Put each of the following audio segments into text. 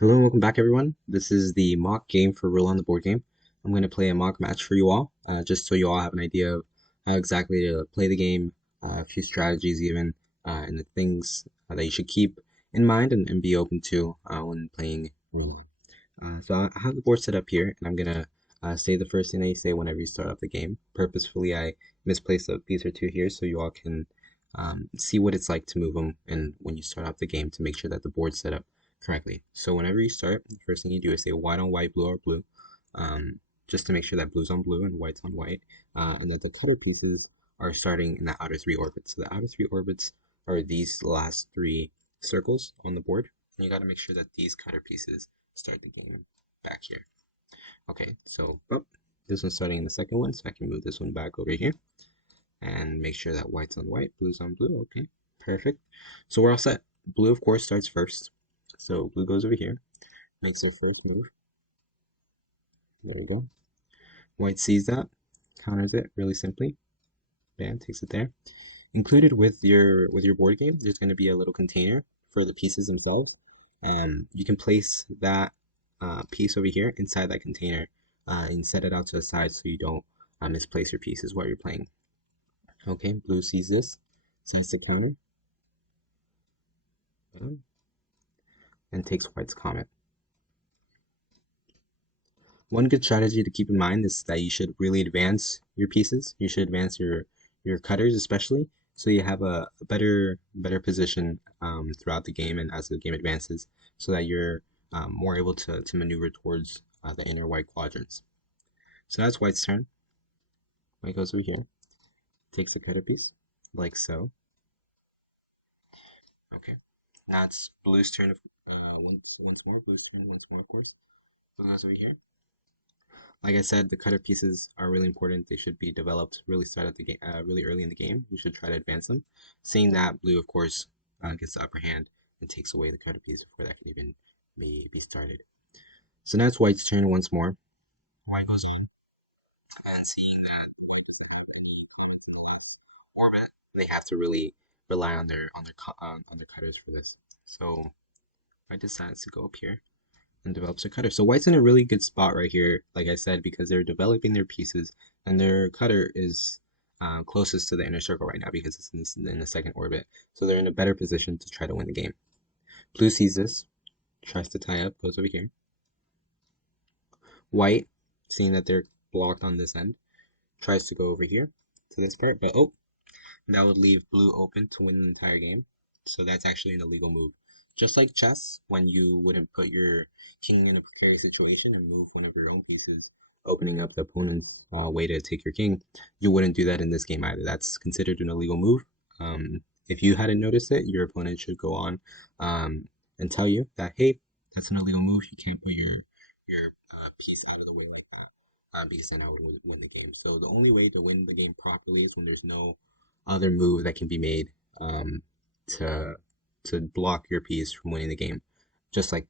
Hello and welcome back, everyone. This is the mock game for Rulan the board game. I'm going to play a mock match for you all, just so you all have an idea of how exactly to play the game, a few strategies even, and the things that you should keep in mind and be open to when playing Rulan. So I have the board set up here, and I'm going to say the first thing that you say whenever you start off the game. Purposefully, I misplaced a piece or two here so you all can see what it's like to move them and when you start off the game to make sure that the board's set up correctly. So whenever you start, the first thing you do is say white on white, blue on blue, just to make sure that blue's on blue and white's on white, and that the cutter pieces are starting in the outer three orbits. So the outer three orbits are these last three circles on the board, and you got to make sure that these cutter pieces start the game back here. Okay, so this one's starting in the second one, so I can move this one back over here and make sure that white's on white, blue's on blue. Okay, perfect. So we're all set. Blue, of course, starts first. So blue goes over here, makes the first move. There we go. White sees that, counters it really simply. Bam, takes it there. Included with your board game, there's going to be a little container for the pieces involved. And you can place that piece over here inside that container and set it out to the side so you don't misplace your pieces while you're playing. Okay, blue sees this, decides to counter, and takes white's comment. One good strategy to keep in mind is that you should really advance your pieces. You should advance your cutters especially, so you have a better position throughout the game and as the game advances, so that you're more able to maneuver towards the inner white quadrants. So that's white's turn. White goes over here, takes a cutter piece, like so. Okay, now it's blue's turn. Once more, blue's turn once more, of course. Blue goes over here. Like I said, the cutter pieces are really important. They should be developed really start at the game, really early in the game. You should try to advance them. Seeing that blue, of course, gets the upper hand and takes away the cutter piece before that can even be started. So now it's white's turn once more. White goes on, and seeing that white doesn't have any comments in the last orbit, they have to really rely on their cutters for this. So white decides to go up here and develops a cutter. So white's in a really good spot right here, like I said, because they're developing their pieces and their cutter is closest to the inner circle right now because it's in the second orbit. So they're in a better position to try to win the game. Blue sees this, tries to tie up, goes over here. White, seeing that they're blocked on this end, tries to go over here to this part, but oh, that would leave blue open to win the entire game. So that's actually an illegal move. Just like chess, when you wouldn't put your king in a precarious situation and move one of your own pieces, opening up the opponent's way to take your king, you wouldn't do that in this game either. That's considered an illegal move. If you hadn't noticed it, your opponent should go on and tell you that, hey, that's an illegal move. You can't put your piece out of the way like that because then I would win the game. So the only way to win the game properly is when there's no other move that can be made to block your piece from winning the game. Just like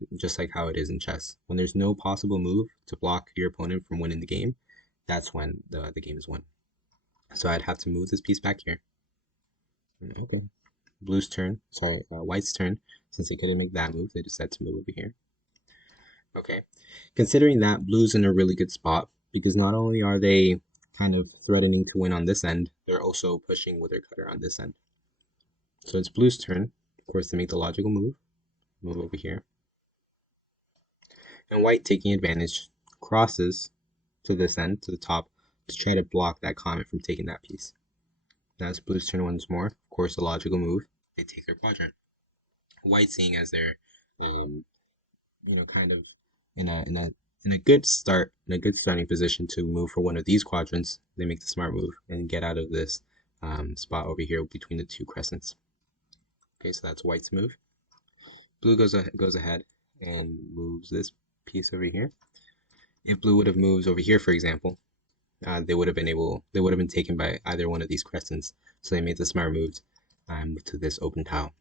how it is in chess. When there's no possible move to block your opponent from winning the game, that's when the game is won. So I'd have to move this piece back here. Okay. Blue's turn. Sorry, white's turn. Since they couldn't make that move, they decided to move over here. Okay. Considering that blue's in a really good spot because not only are they kind of threatening to win on this end, they're also pushing with their cutter on this end. So it's blue's turn, of course, to make the logical move. Move over here. And white, taking advantage, crosses to this end, to the top, to try to block that comment from taking that piece. Now it's blue's turn once more. Of course, a logical move. They take their quadrant. White, seeing as they're, kind of in a good start, in a good starting position to move for one of these quadrants, they make the smart move and get out of this spot over here between the two crescents. Okay, so that's white's move. Blue goes ahead and moves this piece over here. If blue would have moved over here, for example, they would have been taken by either one of these crescents. So they made the smart moves to this open tile.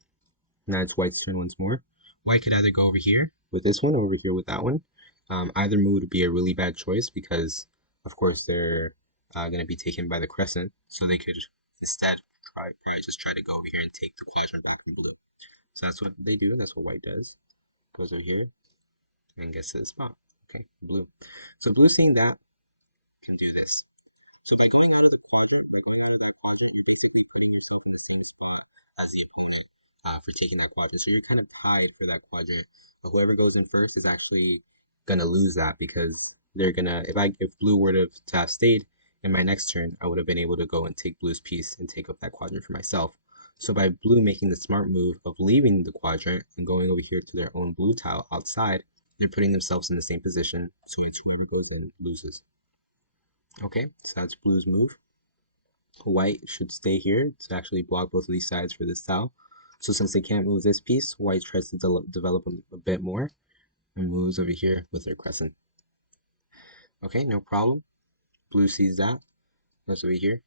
Now it's white's turn once more. White could either go over here with this one or over here with that one. Either move would be a really bad choice because, of course, they're going to be taken by the crescent. So they could instead probably just try to go over here and take the quadrant back from blue. So that's what they do. That's what white does. Goes over here, and gets to the spot. Okay, blue. So blue seeing that can do this. So by going out of the quadrant, by going out of that quadrant, you're basically putting yourself in the same spot as the opponent for taking that quadrant. So you're kind of tied for that quadrant. But whoever goes in first is actually gonna lose that because they're gonna. If blue were to have stayed in my next turn, I would have been able to go and take blue's piece and take up that quadrant for myself. So by blue making the smart move of leaving the quadrant and going over here to their own blue tile outside, they're putting themselves in the same position. So it's whoever goes in loses. Okay, so that's blue's move. White should stay here to actually block both of these sides for this tile. So since they can't move this piece, white tries to develop a bit more and moves over here with their crescent. Okay, no problem. Blue sees that, goes over here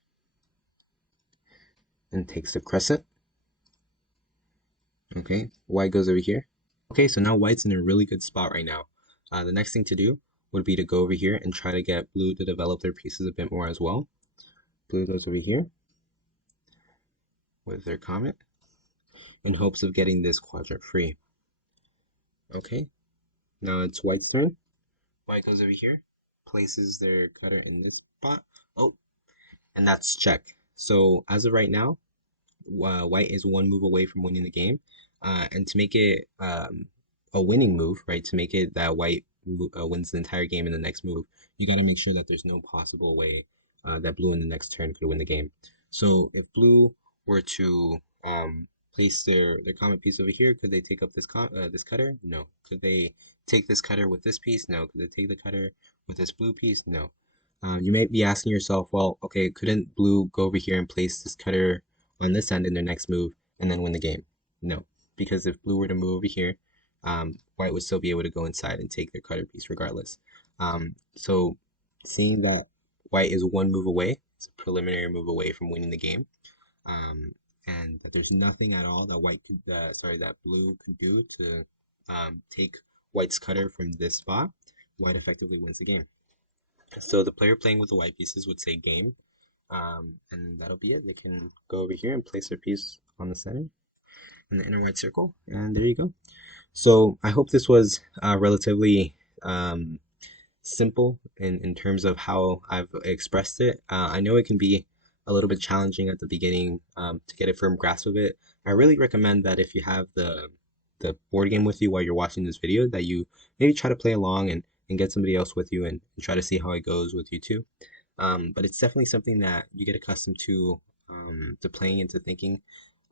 and takes the crescent. Okay, white goes over here. Okay, so now white's in a really good spot right now. The next thing to do would be to go over here and try to get blue to develop their pieces a bit more as well. Blue goes over here with their comet in hopes of getting this quadrant free. Okay, now it's white's turn. White goes over here, places their cutter in this spot. Oh, and that's check. So as of right now, white is one move away from winning the game. And to make it a winning move, right, to make it that white wins the entire game in the next move, you got to make sure that there's no possible way that blue in the next turn could win the game. So if blue were to place their comet piece over here, could they take up this cutter? No. Could they take this cutter with this piece? No. Could they take the cutter with this blue piece? No. You may be asking yourself, well, okay, couldn't blue go over here and place this cutter on this end in their next move and then win the game? No, because if blue were to move over here, white would still be able to go inside and take their cutter piece regardless. So seeing that white is one move away, it's a preliminary move away from winning the game, and that there's nothing at all that that blue could do to take white's cutter from this spot, white effectively wins the game. So the player playing with the white pieces would say game, and that'll be it. They can go over here and place their piece on the center in the inner white circle, and there you go. So I hope this was relatively simple in terms of how I've expressed it. I know it can be a little bit challenging at the beginning to get a firm grasp of it. I really recommend that if you have the board game with you while you're watching this video, that you maybe try to play along and get somebody else with you and try to see how it goes with you too. But it's definitely something that you get accustomed to playing and to thinking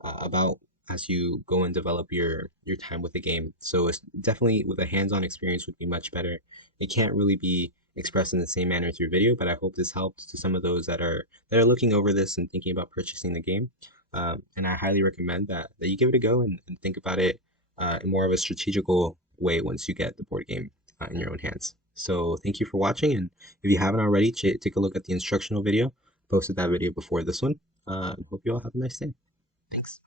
about as you go and develop your time with the game. So it's definitely with a hands-on experience would be much better. It can't really be expressed in the same manner through video, but I hope this helped to some of those that are looking over this and thinking about purchasing the game. And I highly recommend that you give it a go and think about it in more of a strategical way once you get the board game in your own hands. So thank you for watching, and if you haven't already, take a look at the instructional video. Posted that video before this one. Hope you all have a nice day. Thanks.